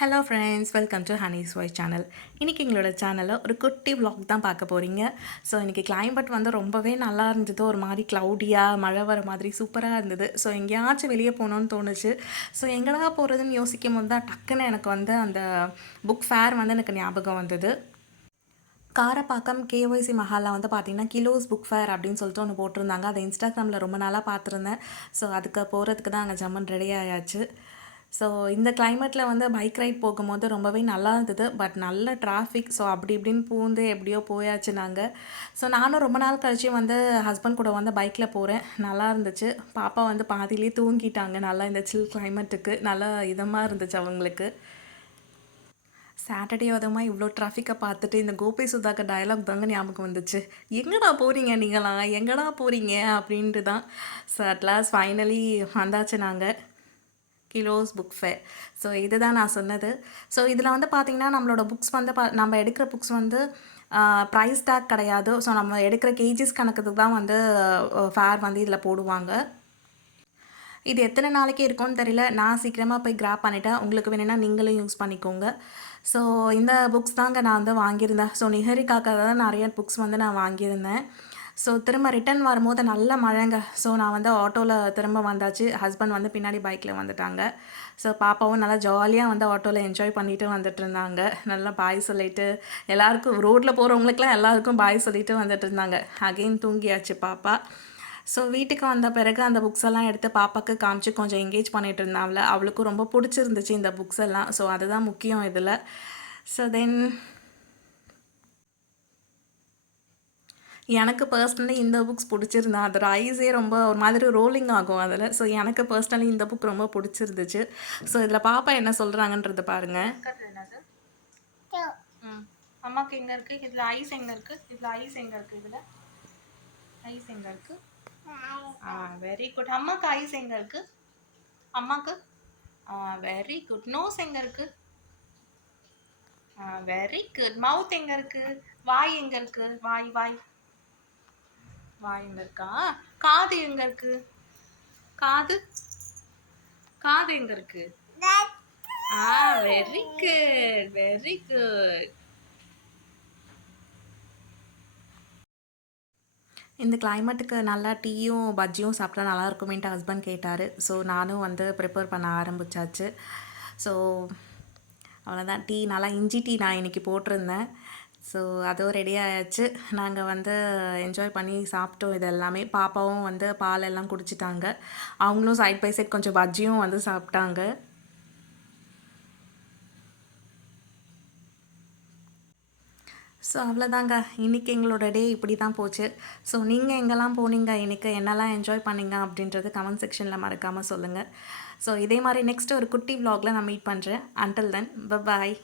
Hello friends, welcome to Honey's voice channel. இன்றைக்கி எங்களோட சேனலில் ஒரு குட்டி vlog தான் பார்க்க போகிறீங்க. ஸோ இன்றைக்கி கிளைமேட் வந்து ரொம்பவே நல்லா இருந்தது. ஒரு மாதிரி க்ளவுடியாக மழை வர மாதிரி சூப்பராக இருந்தது. ஸோ எங்கேயாச்சும் வெளியே போகணுன்னு தோணுச்சு. ஸோ எங்கடா போகிறதுன்னு யோசிக்கும் போது தான் டக்குன்னு எனக்கு வந்து அந்த புக் ஃபேர் வந்து எனக்கு ஞாபகம் வந்தது. காரப்பாக்கம் கேஒய்சி மஹாலில் வந்து பார்த்திங்கன்னா கிலோஸ் புக் ஃபேர் அப்படின்னு சொல்லிட்டு ஒன்று போட்டிருந்தாங்க. அதை இன்ஸ்டாகிராமில் ரொம்ப நாளாக பார்த்துருந்தேன். ஸோ அதுக்கு போகிறதுக்கு தான் அங்கே ஜம்மன் ரெடி ஆயாச்சு. ஸோ இந்த கிளைமேட்டில் வந்து பைக் ரைட் போகும்போது ரொம்பவே நல்லா இருந்தது. பட் நல்ல டிராஃபிக். ஸோ அப்படி இப்படின்னு பூந்து எப்படியோ போயாச்சு நாங்கள். ஸோ நானும் ரொம்ப நாள் கழிச்சு வந்து ஹஸ்பண்ட் கூட வந்து பைக்கில் போகிறேன். நல்லா இருந்துச்சு. பாப்பா வந்து பாதியிலே தூங்கிட்டாங்க. நல்லா இந்த சில் கிளைமேட்டுக்கு நல்லா இதமாக இருந்துச்சு அவங்களுக்கு. சாட்டர்டே அதுவுமா இவ்வளோ டிராஃபிக்கை பார்த்துட்டு இந்த கோபி சுதாகர் டயலாக் தாங்க ஞாபகம் வந்துச்சு. எங்கடா போகிறீங்க நீங்களாம், எங்கடா போகிறீங்க அப்படின்ட்டு தான். ஸோ அட்லாஸ்ட் ஃபைனலி வந்தாச்சு நாங்கள் கிலோஸ் புக் ஃபேர். ஸோ இதுதான் நான் சொன்னது. ஸோ இதில் வந்து பார்த்திங்கன்னா நம்மளோட புக்ஸ் வந்து நம்ம எடுக்கிற புக்ஸ் வந்து ப்ரைஸ் டேக் கிடையாது. ஸோ நம்ம எடுக்கிற கேஜிஸ் கணக்குக்கு தான் வந்து ஃபேர் வந்து இதில் போடுவாங்க. இது எத்தனை நாளைக்கு இருக்கும்னு தெரியல. நான் சீக்கிரமாக போய் கிராப் பண்ணிட்டேன். உங்களுக்கு வேணும்னா நீங்களும் யூஸ் பண்ணிக்கோங்க. ஸோ இந்த புக்ஸ் தாங்க நான் வந்து வாங்கியிருந்தேன். ஸோ நிஹரிக்காக தான் நிறைய புக்ஸ் வந்து நான் வாங்கியிருந்தேன். ஸோ திரும்ப ரிட்டன் வரும்போது நல்ல மழைங்க. ஸோ நான் வந்து ஆட்டோவில் திரும்ப வந்தாச்சு. ஹஸ்பண்ட் வந்து பின்னாடி பைக்கில் வந்துட்டாங்க. ஸோ பாப்பாவும் நல்லா ஜாலியாக வந்து ஆட்டோவில் என்ஜாய் பண்ணிட்டு வந்துட்டு இருந்தாங்க. நல்லா பாய் சொல்லிட்டு எல்லாருக்கும் ரோட்டில் போகிறவங்களுக்குலாம் எல்லாருக்கும் பாய் சொல்லிட்டு வந்துட்டு இருந்தாங்க. அகெயின் தூங்கியாச்சு பாப்பா. ஸோ வீட்டுக்கு வந்த பிறகு அந்த புக்ஸ் எல்லாம் எடுத்து பாப்பாவுக்கு காமிச்சு கொஞ்சம் என்கேஜ் பண்ணிட்டு இருந்தாங்கள. அவளுக்கும் ரொம்ப பிடிச்சிருந்துச்சு இந்த புக்ஸ் எல்லாம். ஸோ அதுதான் முக்கியம் இதில். ஸோ தென் எனக்கு பர்சனலி இந்த புக்ஸ் பிடிச்சிருந்தா. அதோட ஐஸே ரொம்ப ஒரு மாதிரி ரோலிங் ஆகும் அதில். ஸோ எனக்கு பர்சனலி இந்த புக் ரொம்ப பிடிச்சிருந்துச்சு. ஸோ இதில் பாப்பா என்ன சொல்கிறாங்கன்றத பாருங்கள். அம்மாவுக்கு எங்கே இருக்குது, இதில் ஐஸ் எங்கே இருக்குது, இதில் ஐஸ் எங்கே இருக்குது, இதில் ஐஸ் எங்கே இருக்குது. Very good. அம்மாக்கு ஐஸ் எங்கே இருக்குது, அம்மாக்கு வெரி குட். நோஸ் எங்கே இருக்குது, வெரி குட். மவுத் எங்கே இருக்குது, வாய் எங்கே இருக்குது, வாய் வாய் வாய் எங்கே இருக்கா. காது எங்கே இருக்குது, காது காது எங்கே இருக்குது. Very good very good. இந்த கிளைமேட்டுக்கு நல்லா டீயும் பஜ்ஜியும் சாப்பிட்டா நல்லா இருக்குமேன்ட்டு ஹஸ்பண்ட் கேட்டார். ஸோ நானும் வந்து ப்ரிப்பேர் பண்ண ஆரம்பித்தாச்சு. ஸோ அவ்வளோதான். டீ நல்லா இஞ்சி டீ நான் இன்றைக்கி போட்டிருந்தேன். ஸோ அதுவும் ரெடி ஆயாச்சு. நாங்கள் வந்து என்ஜாய் பண்ணி சாப்பிட்டோம் இது எல்லாமே. பாப்பாவும் வந்து பால் எல்லாம் குடிச்சிட்டாங்க. அவங்களும் சைட் பை சைட் கொஞ்சம் பஜ்ஜியும் வந்து சாப்பிட்டாங்க. ஸோ அவ்வளோதாங்க. இன்றைக்கி எங்களோட டே இப்படி தான் போச்சு. ஸோ நீங்கள் எங்கெல்லாம் போனீங்க, இன்றைக்கி என்னெல்லாம் என்ஜாய் பண்ணிங்க அப்படின்றது கமெண்ட் செக்ஷனில் மறக்காமல் சொல்லுங்கள். ஸோ இதே மாதிரி நெக்ஸ்ட்டு ஒரு குட்டி vlogல நான் மீட் பண்ணுறேன். அன்டில் தென் பாய்.